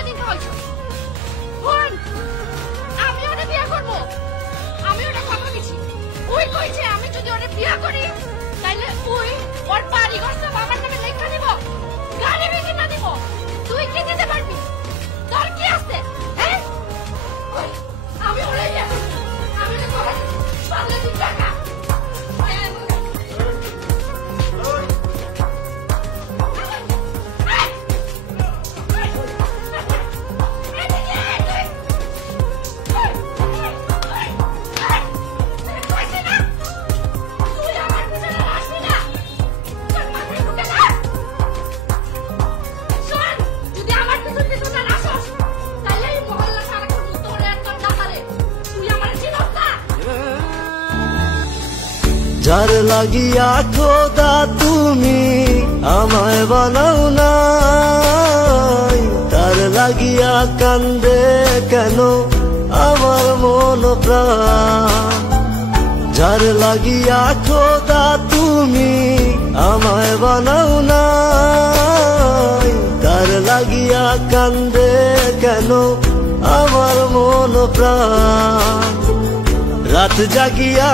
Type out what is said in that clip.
কদিন হয়েছে বোন আমি ওরে বিয়ে করবো আমি ওরে কথা দিছি ওই কইছে আমি যদি ওরে বিয়ে করি তাইলে ওই ওর বাড়ি ঘর সব আমার নামে লেখা দিব গাড়ি বেশি না দিব তুই কি দিতে পারবি তোর কি আছে হ্যাঁ আমি ওরে বিয়ে করবো আমি ওরে কথা দিছি পারলে দিন টাকা যার লাগিয়া খোদা তুমি আমায় বানাও নাই তার লাগিয়া কান্দে কেন আমার মন প্রাণ যার লাগিয়া খোদা তুমি আমায় বানাও নাই তার লাগিয়া কান্দে কেন আমার মন প্রাণ রাত জাগিয়া